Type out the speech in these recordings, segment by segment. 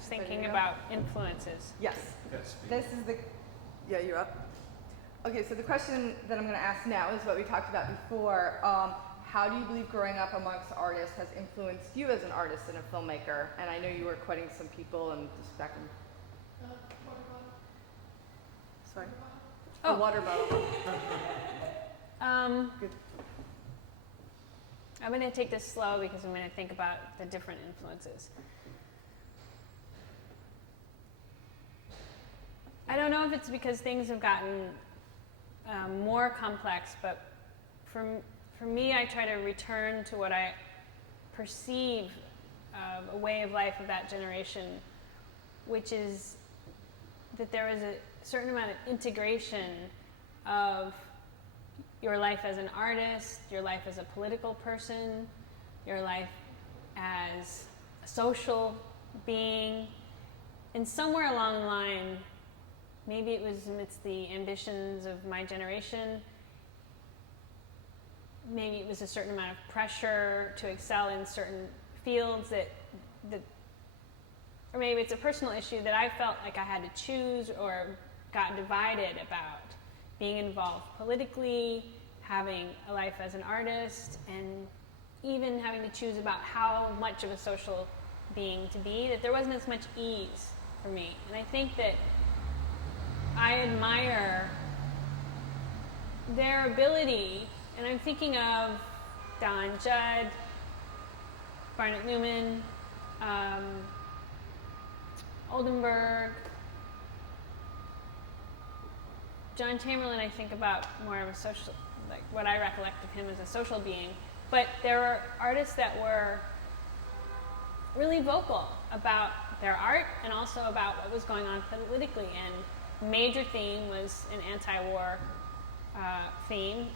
was thinking about influences. Yes. This is the, yeah, you're up. Okay, so the question that I'm going to ask now is what we talked about before. How do you believe growing up amongst artists has influenced you as an artist and a filmmaker? And I know you were quoting some people and just back in. Water bottle. Sorry? Oh. A water bottle. Good. I'm going to take this slow because I'm going to think about the different influences. I don't know if it's because things have gotten more complex, but for me, I try to return to what I perceive a way of life of that generation, which is that there is a certain amount of integration of your life as an artist, your life as a political person, your life as a social being, and somewhere along the line, maybe it was amidst the ambitions of my generation, maybe it was a certain amount of pressure to excel in certain fields that or maybe it's a personal issue that I felt like I had to choose or got divided about being involved politically, having a life as an artist, and even having to choose about how much of a social being to be, that there wasn't as much ease for me. And I think that I admire their ability, and I'm thinking of Judd, Barnett Newman, Oldenburg, John Chamberlain. I think about more of a social, like what I recollect of him as a social being. But there were artists that were really vocal about their art and also about what was going on politically. And major theme was an anti-war theme,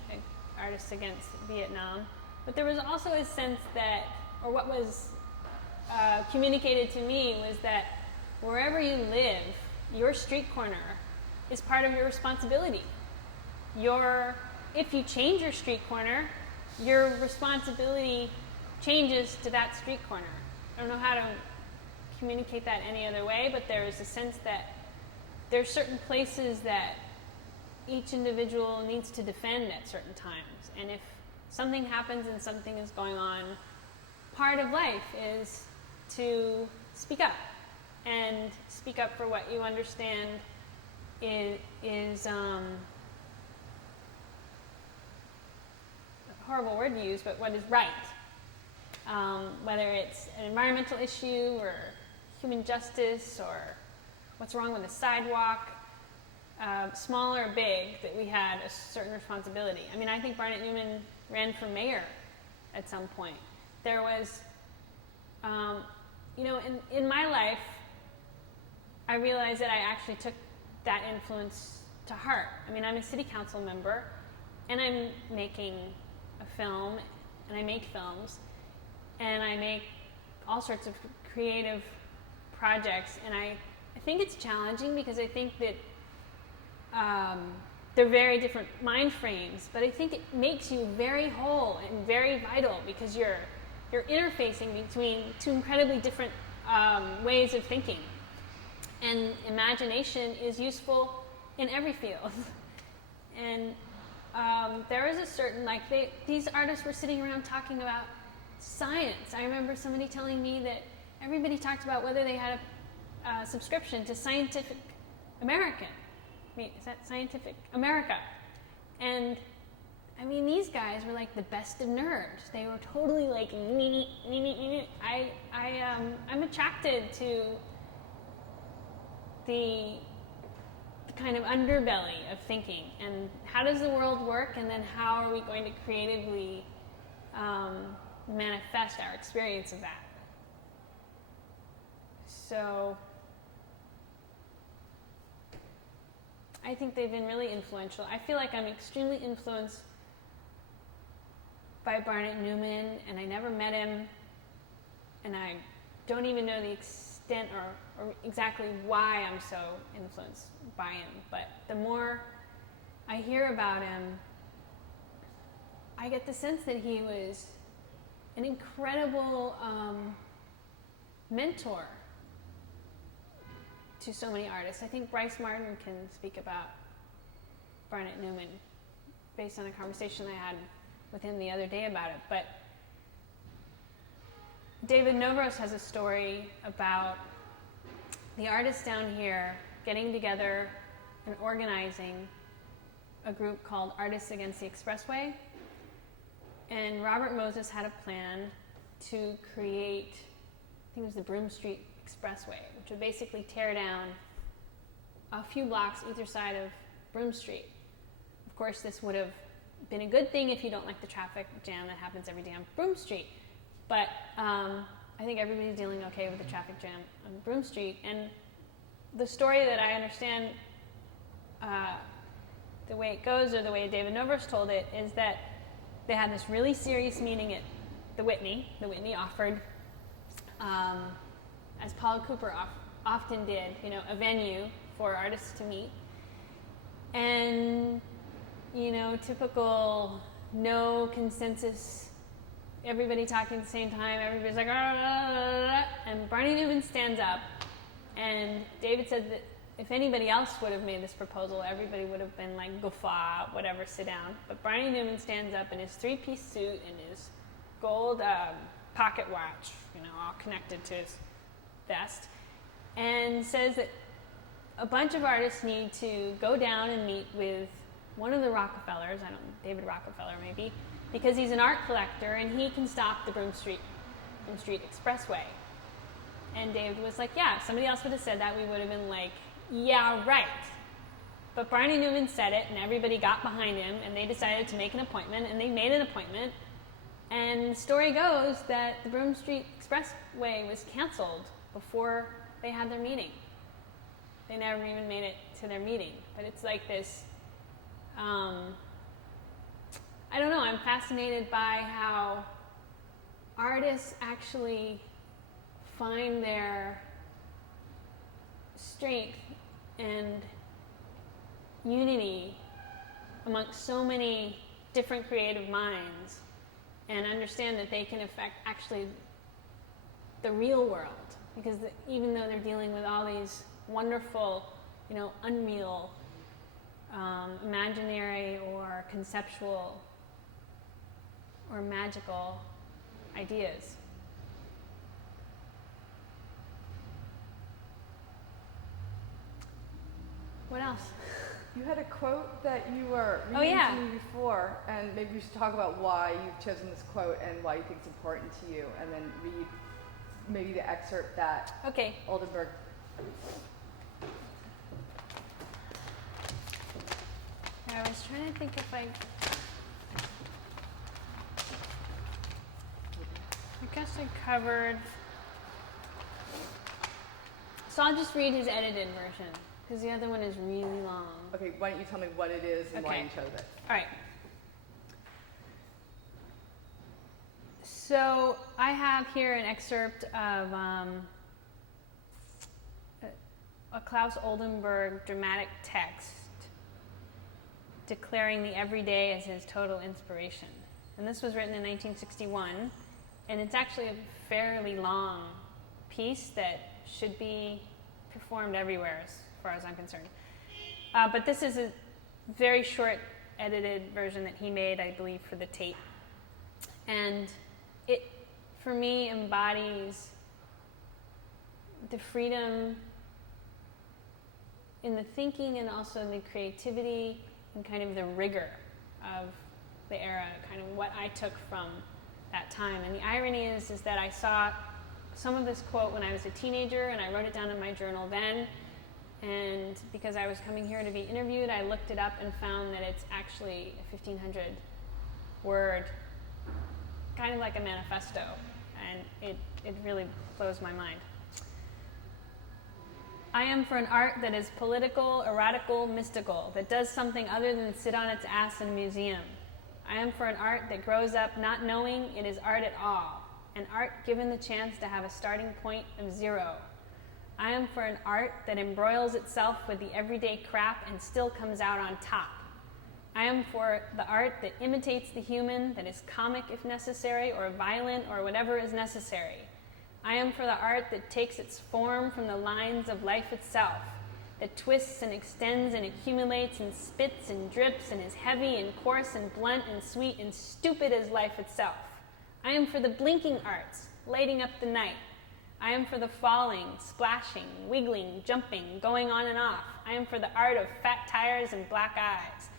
artists against Vietnam. But there was also a sense that, or what was communicated to me was that wherever you live, your street corner is part of your responsibility. If you change your street corner, your responsibility changes to that street corner. I don't know how to communicate that any other way, but there is a sense that there's certain places that each individual needs to defend at certain times. And if something happens and something is going on, part of life is to speak up. And speak up for what you understand is a horrible word to use, but what is right. Whether it's an environmental issue or human justice or what's wrong with the sidewalk, small or big, that we had a certain responsibility. I mean, I think Barnett Newman ran for mayor at some point. There was, in my life, I realized that I actually took that influence to heart. I mean, I'm a city council member, and I'm making a film, and I make films, and I make all sorts of creative projects, and I think it's challenging because I think that they're very different mind frames, but I think it makes you very whole and very vital because you're interfacing between two incredibly different ways of thinking. And imagination is useful in every field. And there is a certain, these artists were sitting around talking about science. I remember somebody telling me that everybody talked about whether they had a subscription to Scientific American. Wait, is that Scientific America? And I mean, these guys were like the best of nerds. They were totally like, I'm attracted to the kind of underbelly of thinking, and how does the world work, and then how are we going to creatively manifest our experience of that. So I think they've been really influential. I feel like I'm extremely influenced by Barnett Newman, and I never met him, and I don't even know the extent or exactly why I'm so influenced by him. But the more I hear about him, I get the sense that he was an incredible mentor to so many artists. I think Bryce Martin can speak about Barnett Newman based on a conversation I had with him the other day about it. But David Novros has a story about the artists down here getting together and organizing a group called Artists Against the Expressway. And Robert Moses had a plan to create, I think it was the Broome Street Expressway, which would basically tear down a few blocks either side of Broome Street. Of course, this would have been a good thing if you don't like the traffic jam that happens every day on Broome Street. But I think everybody's dealing okay with the traffic jam on Broome Street. And the story that I understand, the way it goes, or the way David Novros told it, is that they had this really serious meeting at the Whitney. The Whitney offered, as Paul Cooper often did, a venue for artists to meet. And, typical no consensus, everybody talking at the same time, everybody's like, and Barney Newman stands up, and David said that if anybody else would have made this proposal, everybody would have been like, guffaw, whatever, sit down. But Barney Newman stands up in his three-piece suit and his gold pocket watch, all connected to his vest, and says that a bunch of artists need to go down and meet with one of the Rockefellers, David Rockefeller maybe, because he's an art collector and he can stop the Broome Street Expressway. And David was like, yeah, if somebody else would have said that, we would have been like, yeah, right. But Barney Newman said it, and everybody got behind him, and they decided to make an appointment, and they made an appointment. And the story goes that the Broome Street Expressway was canceled before they had their meeting. They never even made it to their meeting. But it's like this, I don't know, I'm fascinated by how artists actually find their strength and unity amongst so many different creative minds, and understand that they can affect actually the real world, because even though they're dealing with all these wonderful, unreal, imaginary or conceptual or magical ideas. What else? You had a quote that you were reading to me before, and maybe we should talk about why you've chosen this quote and why you think it's important to you, and then read maybe the excerpt that Oldenburg. I was trying to think if I guess I covered. So I'll just read his edited version, because the other one is really long. Okay, why don't you tell me what it is and why you chose it? All right. So I have here an excerpt of a Klaus Oldenburg dramatic text declaring the everyday as his total inspiration. And this was written in 1961, and it's actually a fairly long piece that should be performed everywhere as far as I'm concerned. But this is a very short edited version that he made, I believe, for the tape. And it, for me, embodies the freedom in the thinking and also the creativity and kind of the rigor of the era, kind of what I took from that time. And the irony is that I saw some of this quote when I was a teenager, and I wrote it down in my journal then. And because I was coming here to be interviewed, I looked it up and found that it's actually a 1,500 word, kind of like a manifesto. And it really blows my mind. I am for an art that is political, erotical, mystical, that does something other than sit on its ass in a museum. I am for an art that grows up not knowing it is art at all, an art given the chance to have a starting point of zero. I am for an art that embroils itself with the everyday crap and still comes out on top. I am for the art that imitates the human, that is comic if necessary, or violent, or whatever is necessary. I am for the art that takes its form from the lines of life itself, that twists and extends and accumulates and spits and drips and is heavy and coarse and blunt and sweet and stupid as life itself. I am for the blinking arts, lighting up the night. I am for the falling, splashing, wiggling, jumping, going on and off. I am for the art of fat tires and black eyes.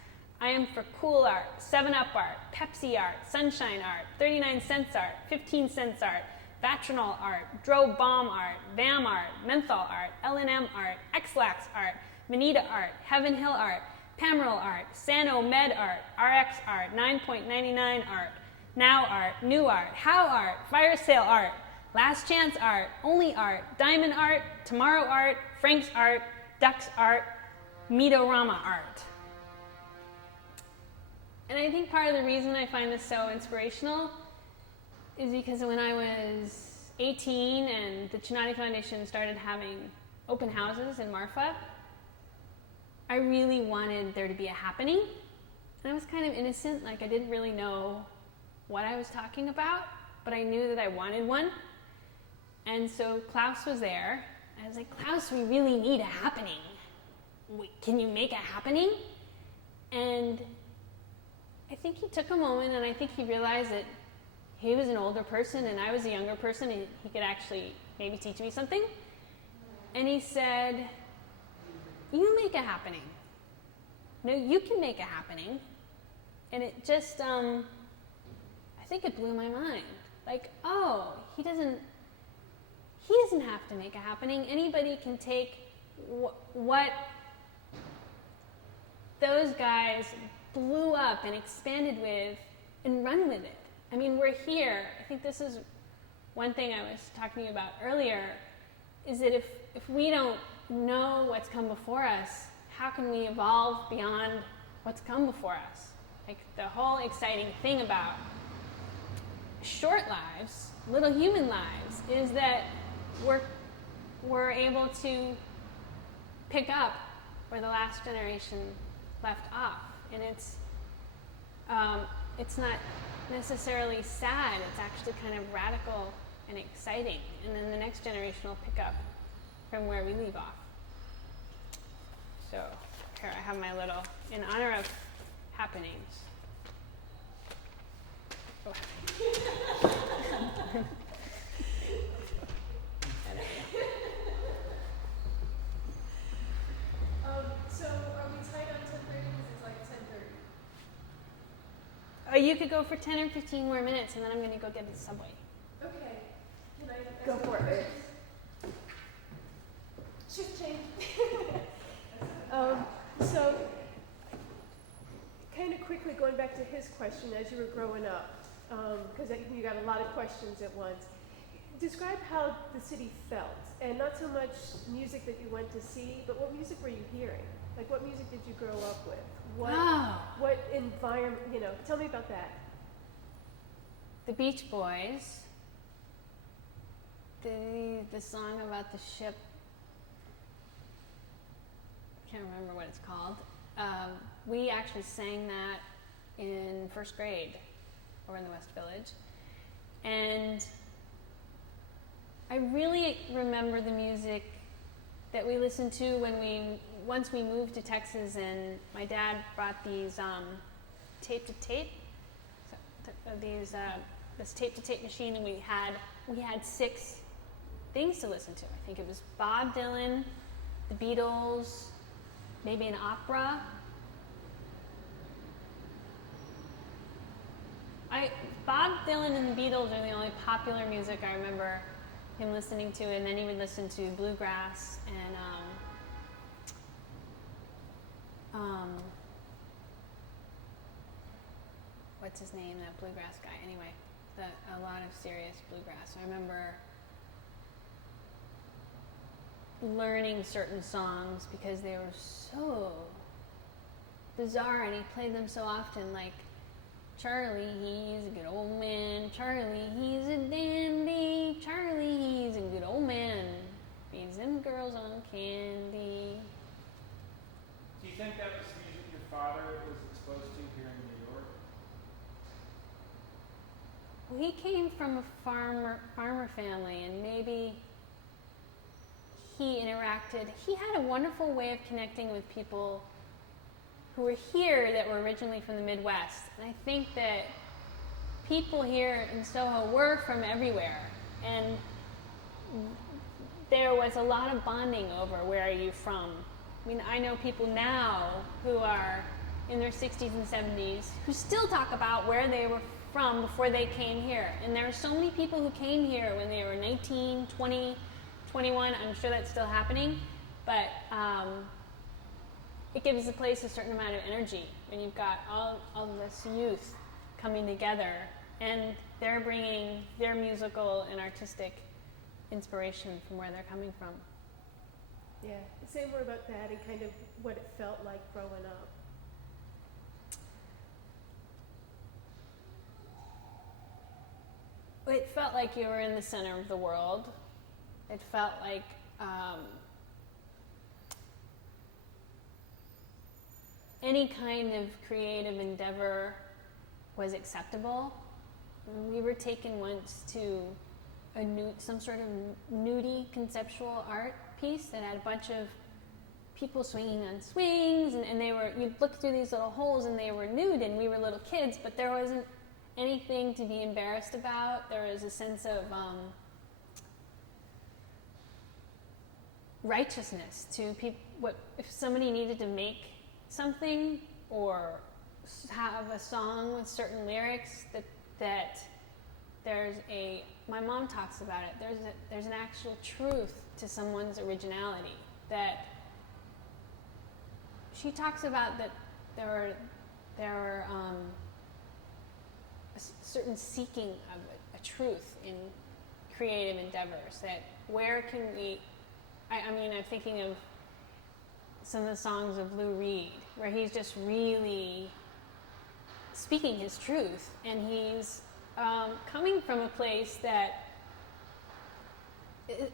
I am for cool art, 7-Up art, Pepsi art, sunshine art, 39-cents art, 15-cents art, Vatronol art, Dro Bomb art, VAM art, Menthol art, L&M art, X-Lax art, Manita art, Heaven Hill art, Pamerol art, Sano Med art, RX art, 9.99 art, Now art, New art, How art, Fire Sale art, Last Chance art, Only art, Diamond art, Tomorrow art, Frank's art, Ducks art, Meadorama art. And I think part of the reason I find this so inspirational is because when I was 18 and the Chinati Foundation started having open houses in Marfa, I really wanted there to be a happening. And I was kind of innocent, like I didn't really know what I was talking about, but I knew that I wanted one. And so Klaus was there. I was like, Klaus, we really need a happening. Can you make a happening? And I think he took a moment and I think he realized that he was an older person and I was a younger person and he could actually maybe teach me something. And he said, you make a happening. No, you can make a happening. And it just, I think it blew my mind. Like, oh, he doesn't have to make a happening. Anybody can take what those guys blew up and expanded with and run with it. I mean, we're here. I think this is one thing I was talking to you about earlier, is that if we don't know what's come before us, how can we evolve beyond what's come before us? Like the whole exciting thing about short lives, little human lives, is that we're able to pick up where the last generation left off. And it's not necessarily sad, it's actually kind of radical and exciting. And then the next generation will pick up from where we leave off. So here I have my little, in honor of happenings. Oh. So are we tight on 10:30? Because it's like 10:30. Oh, you could go for 10 or 15 more minutes, and then I'm going to go get the subway. Okay. Can I Go for it. Shift change. So, kind of quickly going back to his question as you were growing up, because you got a lot of questions at once. Describe how the city felt, and not so much music that you went to see, but what music were you hearing? Like, what music did you grow up with? What environment, tell me about that. The Beach Boys, the song about the ship, I can't remember what it's called. We actually sang that in first grade over in the West Village. And I really remember the music that we listened to once we moved to Texas, and my dad brought these tape to tape, this tape to tape machine, and we had 6 things to listen to. I think it was Bob Dylan, the Beatles, maybe an opera. Bob Dylan and the Beatles are the only popular music I remember him listening to, and then he would listen to bluegrass and what's his name, that bluegrass guy? Anyway, a lot of serious bluegrass. I remember learning certain songs because they were so bizarre, and he played them so often, like Charlie, he's a good old man. Charlie, he's a dandy. Charlie, he's a good old man. Feeds them girls on candy. Do you think that was music your father was exposed to here in New York? he came from a farmer family, and maybe he had a wonderful way of connecting with people who were here that were originally from the Midwest. And I think that people here in Soho were from everywhere, and there was a lot of bonding over where are you from. I mean, I know people now who are in their 60s and 70s who still talk about where they were from before they came here. And there are so many people who came here when they were 19, 20, 21. I'm sure that's still happening, but it gives the place a certain amount of energy when you've got all this youth coming together, and they're bringing their musical and artistic inspiration from where they're coming from. Yeah, say more about that and kind of what it felt like growing up. It felt like you were in the center of the world. It felt like any kind of creative endeavor was acceptable. We were taken once to some sort of nudie conceptual art piece that had a bunch of people swinging on swings, and you'd look through these little holes and they were nude, and we were little kids, but there wasn't anything to be embarrassed about. There was a sense of righteousness to people. If somebody needed to make something or have a song with certain lyrics, that my mom talks about it, there's an actual truth to someone's originality, that she talks about, that there were a certain seeking of a truth in creative endeavors, that where can we, I mean, I'm thinking of some of the songs of Lou Reed, where he's just really speaking his truth, and he's coming from a place that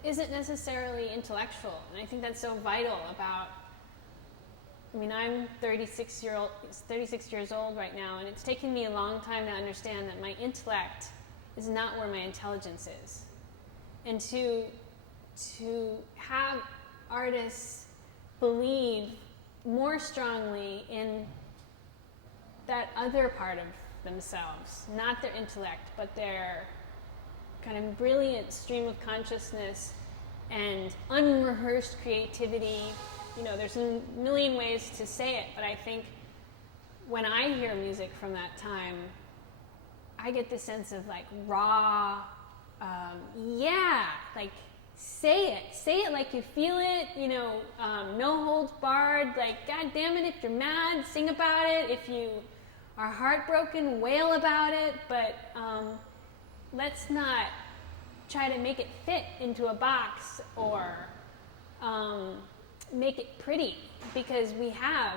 isn't necessarily intellectual. And I think that's so vital about, I mean, I'm 36 years old right now, and it's taken me a long time to understand that my intellect is not where my intelligence is. And to have artists believe more strongly in that other part of themselves, not their intellect, but their kind of brilliant stream of consciousness and unrehearsed creativity. You know, there's a million ways to say it, but I think when I hear music from that time, I get this sense of like raw, like say it like you feel it, you know, no holds barred, like, God damn it, if you're mad, sing about it, if you are heartbroken, wail about it, but let's not try to make it fit into a box or make it pretty, because we have,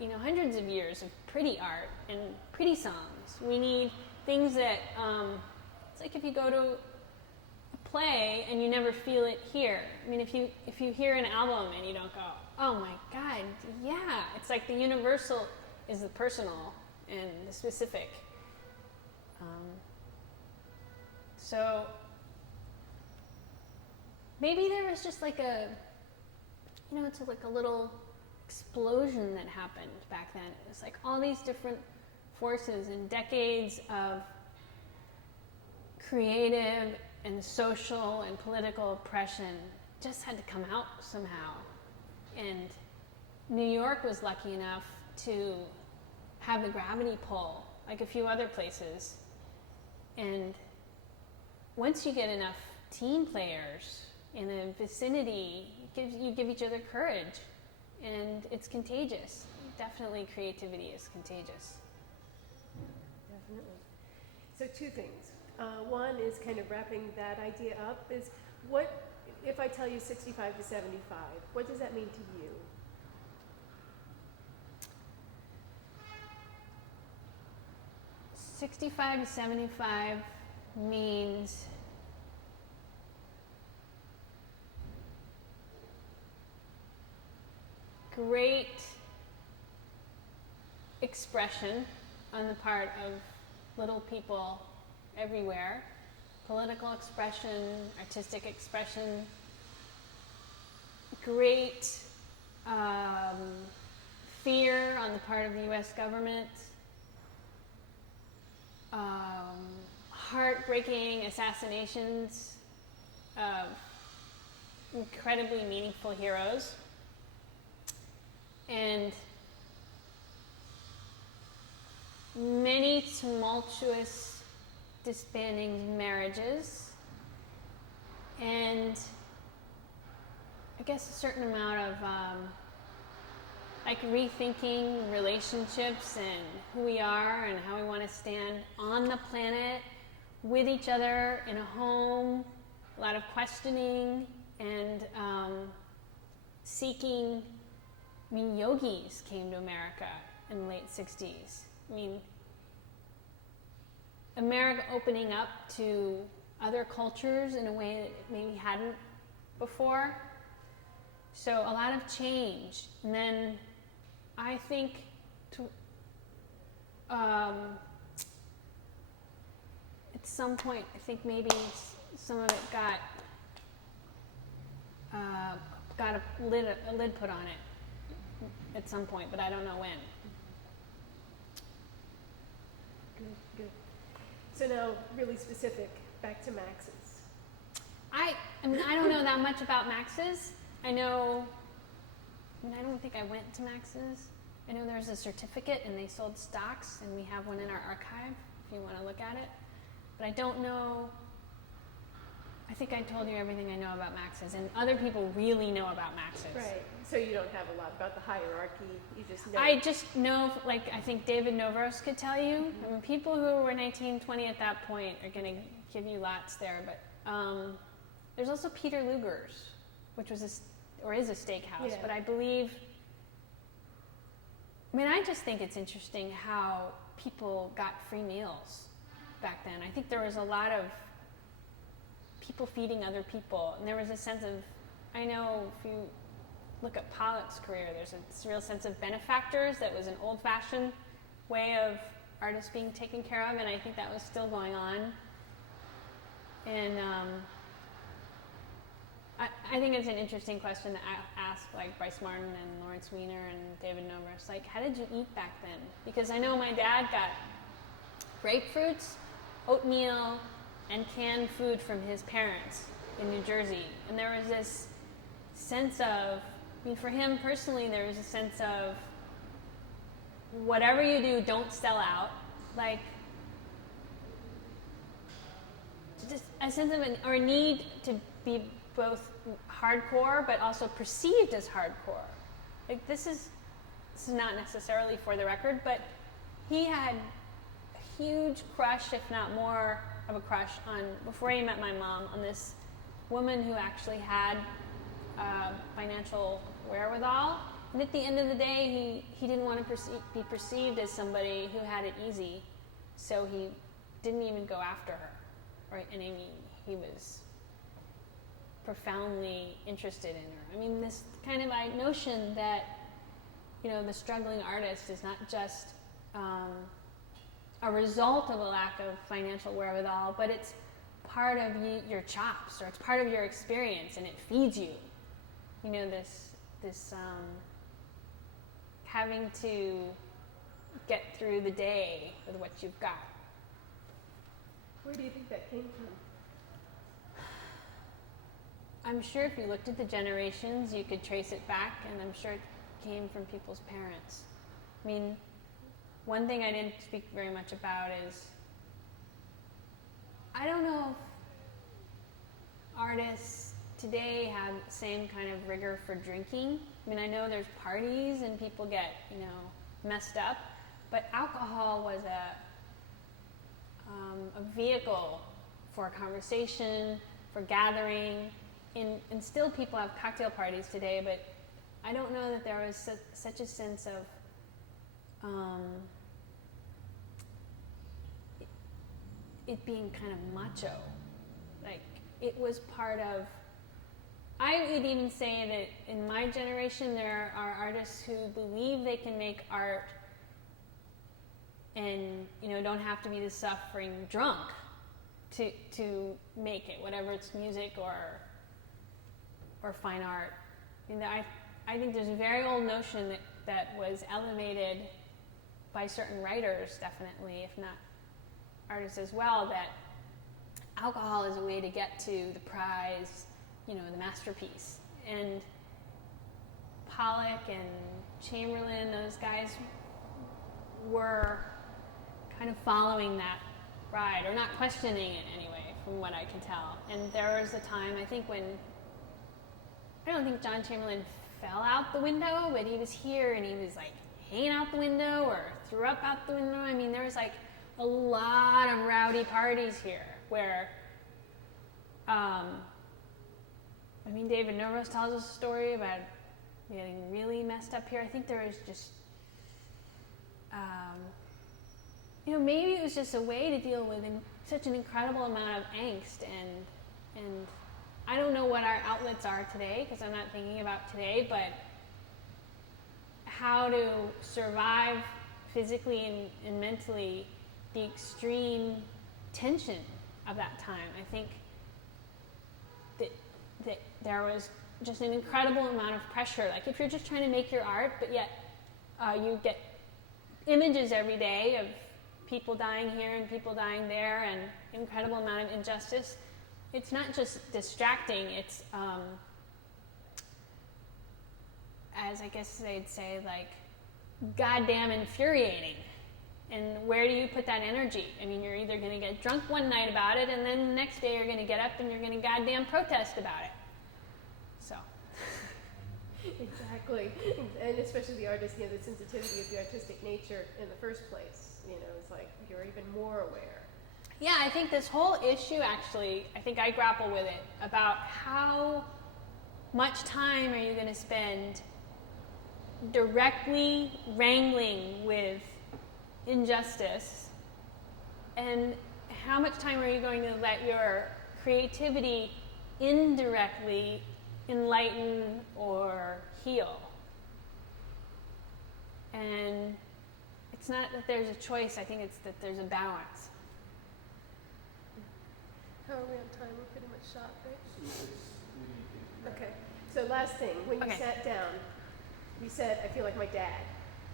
you know, hundreds of years of pretty art and pretty songs. We need things that, it's like if you go to a play and you never feel it here. I mean, if you hear an album and you don't go, oh my God, yeah, it's like the universal is the personal and the specific. So maybe there was just like it's like a little explosion that happened back then. It was like all these different forces and decades of creative and social and political oppression just had to come out somehow. And New York was lucky enough to have the gravity pull, like a few other places. And once you get enough team players in the vicinity, you give each other courage, and it's contagious. Definitely creativity is contagious. Definitely. So two things. One is kind of wrapping that idea up is, what, if I tell you 65 to 75, what does that mean to you? '65 to 75 means great expression on the part of little people everywhere. Political expression, artistic expression, great fear on the part of the US government, heartbreaking assassinations of incredibly meaningful heroes, and many tumultuous disbanding marriages, and I guess a certain amount of like rethinking relationships and who we are and how we want to stand on the planet with each other in a home, a lot of questioning and seeking. I mean, yogis came to America in the late 60s. I mean, America opening up to other cultures in a way that it maybe hadn't before. So a lot of change. And then I think at some point, I think maybe some of it got a lid put on it at some point, but I don't know when. Good. So now, really specific, back to Max's. I mean, I don't know that much about Max's. I don't think I went to Max's. I know there's a certificate and they sold stocks, and we have one in our archive if you want to look at it. But I don't know. I think I told you everything I know about Max's, and other people really know about Max's. Right. So you don't have a lot about the hierarchy. You just know. I just know, like, I think David Novros could tell you. Mm-hmm. I mean, people who were 19, 20 at that point are going to give you lots there. But there's also Peter Luger's, which was is a steakhouse. Yeah. But I believe, I just think it's interesting how people got free meals back then. I think there was a lot of people feeding other people, and there was a sense of, I know if you look at Pollock's career, there's a real sense of benefactors that was an old-fashioned way of artists being taken care of, and I think that was still going on. And I think it's an interesting question to ask, like Bryce Martin and Lawrence Weiner and David Novros, like, how did you eat back then? Because I know my dad got grapefruits, oatmeal, and canned food from his parents in New Jersey. And there was this sense of, for him personally, there was a sense of, whatever you do, don't sell out. Like, just a sense of a need to be both hardcore, but also perceived as hardcore. Like, this is not necessarily for the record, but he had a huge crush, if not more of a crush on, before he met my mom, on this woman who actually had financial wherewithal. And at the end of the day, he didn't want to be perceived as somebody who had it easy, so he didn't even go after her, right? And I mean, he was profoundly interested in her. I mean, this kind of notion that, the struggling artist is not just a result of a lack of financial wherewithal, but it's part of your chops, or it's part of your experience, and it feeds you. This having to get through the day with what you've got. Where do you think that came from? I'm sure if you looked at the generations, you could trace it back, and I'm sure it came from people's parents. I mean, one thing I didn't speak very much about is, I don't know if artists today have the same kind of rigor for drinking. I mean, I know there's parties and people get, messed up, but alcohol was a vehicle for conversation, for gathering, and still people have cocktail parties today, but I don't know that there was such a sense of it being kind of macho. Like, it was part of, I would even say that in my generation there are artists who believe they can make art and don't have to be the suffering drunk. to make it, whatever it's music or fine art. You know, I think there's a very old notion that was elevated by certain writers, definitely, if not artists as well, that alcohol is a way to get to the prize, you know, the masterpiece. And Pollock and Chamberlain, those guys were kind of following that ride, or not questioning it anyway, from what I can tell. And there was a time, I think, when I don't think John Chamberlain fell out the window, but he was here and he was like hanging out the window or threw up out the window. I mean, there was like a lot of rowdy parties here where, I mean, David Nervos tells us a story about getting really messed up here. I think there was just, you know, maybe it was just a way to deal with such an incredible amount of angst, and I don't know what our outlets are today, because I'm not thinking about today, but how to survive physically and mentally the extreme tension of that time. I think that there was just an incredible amount of pressure. Like, if you're just trying to make your art, but yet you get images every day of people dying here and people dying there and incredible amount of injustice, it's not just distracting, it's, as I guess they'd say, like, goddamn infuriating. And where do you put that energy? I mean, you're either going to get drunk one night about it, and then the next day you're going to get up and you're going to goddamn protest about it. So. Exactly. And especially the artist, you know, the sensitivity of the artistic nature in the first place, you know, it's like you're even more aware. Yeah, I think this whole issue, actually, I think I grapple with it, about how much time are you going to spend directly wrangling with injustice, and how much time are you going to let your creativity indirectly enlighten or heal? And it's not that there's a choice, I think it's that there's a balance. How are we on time? We're pretty much shot, right? Okay. So last thing, when you sat down, you said, I feel like my dad.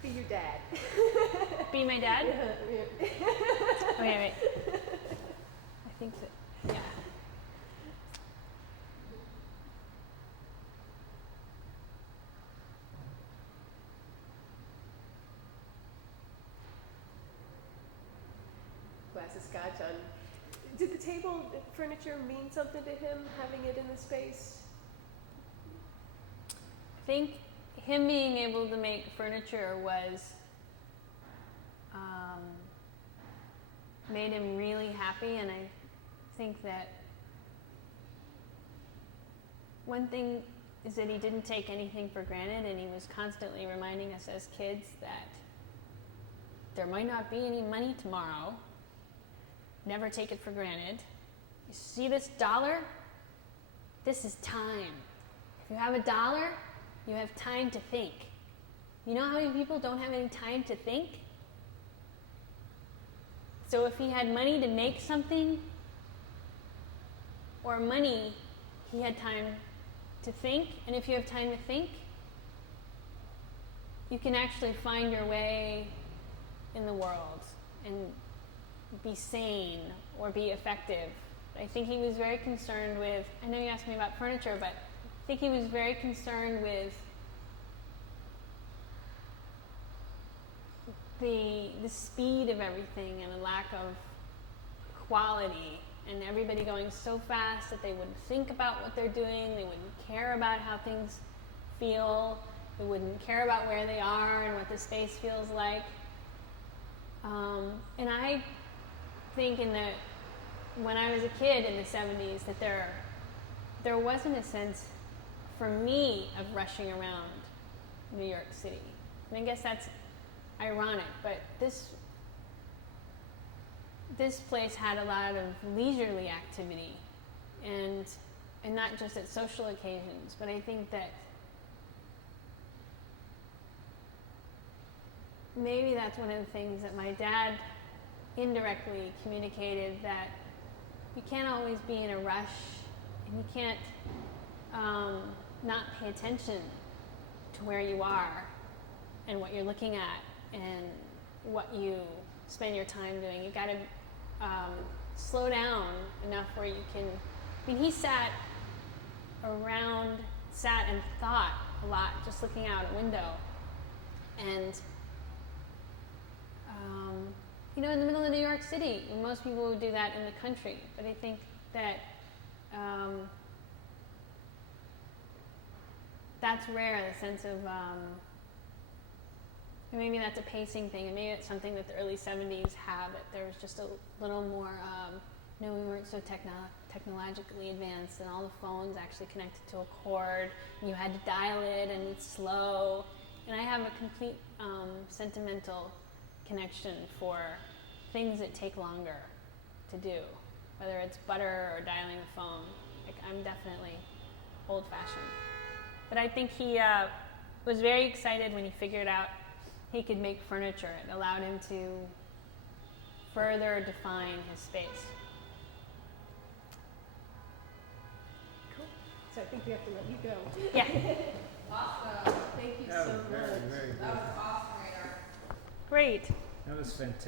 Be your dad. Be my dad? Yeah. Okay, wait. I think that, yeah. Glass of scotch on. Did the table furniture mean something to him, having it in the space? I think him being able to make furniture was, made him really happy, and I think that one thing is that he didn't take anything for granted, and he was constantly reminding us as kids that there might not be any money tomorrow. Never take it for granted. You see this dollar? This is time. If you have a dollar, you have time to think. You know how many people don't have any time to think? So if he had money to make something, or money, he had time to think. And if you have time to think, you can actually find your way in the world and be sane or be effective. I think he was very concerned with, I know you asked me about furniture, but I think he was very concerned with the speed of everything and a lack of quality, and everybody going so fast that they wouldn't think about what they're doing, they wouldn't care about how things feel, they wouldn't care about where they are and what the space feels like. And I think when I was a kid in the 70s that there wasn't a sense for me of rushing around New York City. And I guess that's ironic, but this place had a lot of leisurely activity, and not just at social occasions, but I think that maybe that's one of the things that my dad indirectly communicated, that you can't always be in a rush, and you can't not pay attention to where you are and what you're looking at and what you spend your time doing. You got to slow down enough where you can. I mean, he sat and thought a lot, just looking out a window, and in the middle of New York City. And most people would do that in the country, but I think that that's rare. The sense of maybe that's a pacing thing, and maybe it's something that the early 70s have, that there was just a little more, we weren't so technologically advanced, and all the phones actually connected to a cord, and you had to dial it, and it's slow. And I have a complete sentimental connection for things that take longer to do, whether it's butter or dialing a phone. Like, I'm definitely old-fashioned. But I think he was very excited when he figured out he could make furniture. It allowed him to further define his space. Cool. So I think we have to let you go. Yeah. Awesome. Thank you That so was much. very, very good. That was awesome, Radar. Great. That was fantastic.